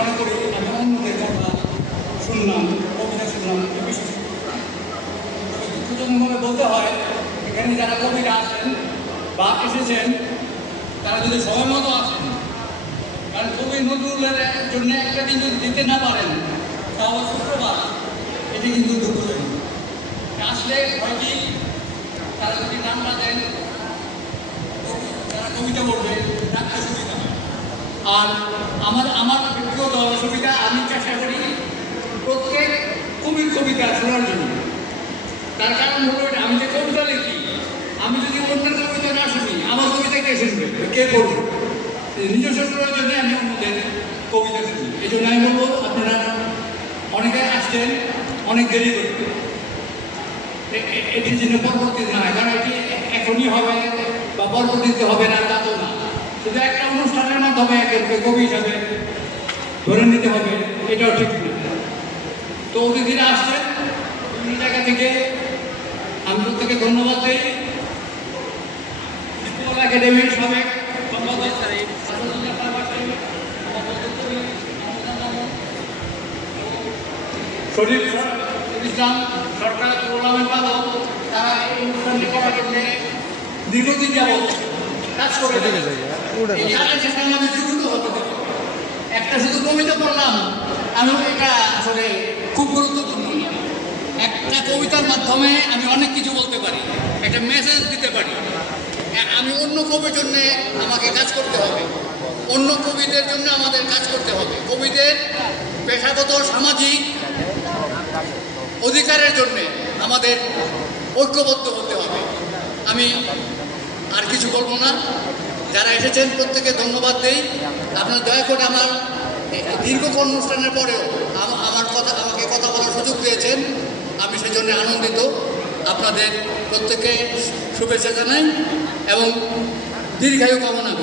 মনে করি আমি অন্যদের কথা শুনলাম, কবিতা শুনলাম, দুঃখজনকভাবে বলতে হয় এখানে যারা কবিরা আছেন বা এসেছেন তারা যদি সময় মতো আসেন, কারণ কবি নজরুলের জন্য একটা দিন যদি দিতে না পারেন তাও শুক্রবার, এটি কিন্তু দুঃখজনক। আসলে হয় কি তারা যদি নাম না দেন তারা কবিতা বলবে, ডাকতে সুবিধা হয়। আর আমার ব্যক্তিগত অসুবিধা, আমি চেষ্টা করি প্রত্যেক কবির কবিতা শোনার জন্য। তার কারণ হলো আমি যে কবিতা লিখি, আমি যদি অন্যের কবিতা না শুনি আমার কবিতা কে শুনবে, কে করবে? নিজস্ব শোনার জন্য আমি অন্যদের কবিতা শুনি। এই জন্য আমি বলবো আপনারা অনেকে আসছেন অনেক দেরি করে, এটির জন্য পরবর্তীতে না হয়, কারণ এটি এখনই হবে বা পরবর্তীতে হবে না তা তো না। শুধু একটা অনুষ্ঠানের মাধ্যমে একে কবি হিসাবে ধরে নিতে হবে, এটাও ঠিক না। তো অতিথিরা আসছেন বিভিন্ন জায়গা থেকে, আমি প্রত্যেকে ধন্যবাদ দিই। একাডেমির সাবেক শরীফ ইসলাম সরকার প্রোগ্রামের পালক, তারা এই অনুষ্ঠানটি করার জন্য দীর্ঘদিন যাবৎ কাজ করে একটা শুধু কবিতা পড়লাম আমি, এটা আসলে খুব গুরুত্বপূর্ণ। একটা কবিতার মাধ্যমে আমি অনেক কিছু বলতে পারি, একটা মেসেজ দিতে পারি। আমি অন্য কবির জন্য আমাকে কাজ করতে হবে, অন্য কবিদের জন্য আমাদের কাজ করতে হবে। কবিদের পেশাগত সামাজিক অধিকারের জন্য আমাদের ঐক্যবদ্ধ হতে হবে। আমি আর কিছু বলবো না। যারা এসেছেন প্রত্যেকে ধন্যবাদ দেই। আপনারা দয়া করে আমার দীর্ঘ অনুষ্ঠানের পরেও আমাকে কথা বলার সুযোগ দিয়েছেন, আমি সেজন্য আনন্দিত। আপনাদের প্রত্যেকে শুভেচ্ছা জানাই এবং দীর্ঘায়ু কামনা করি।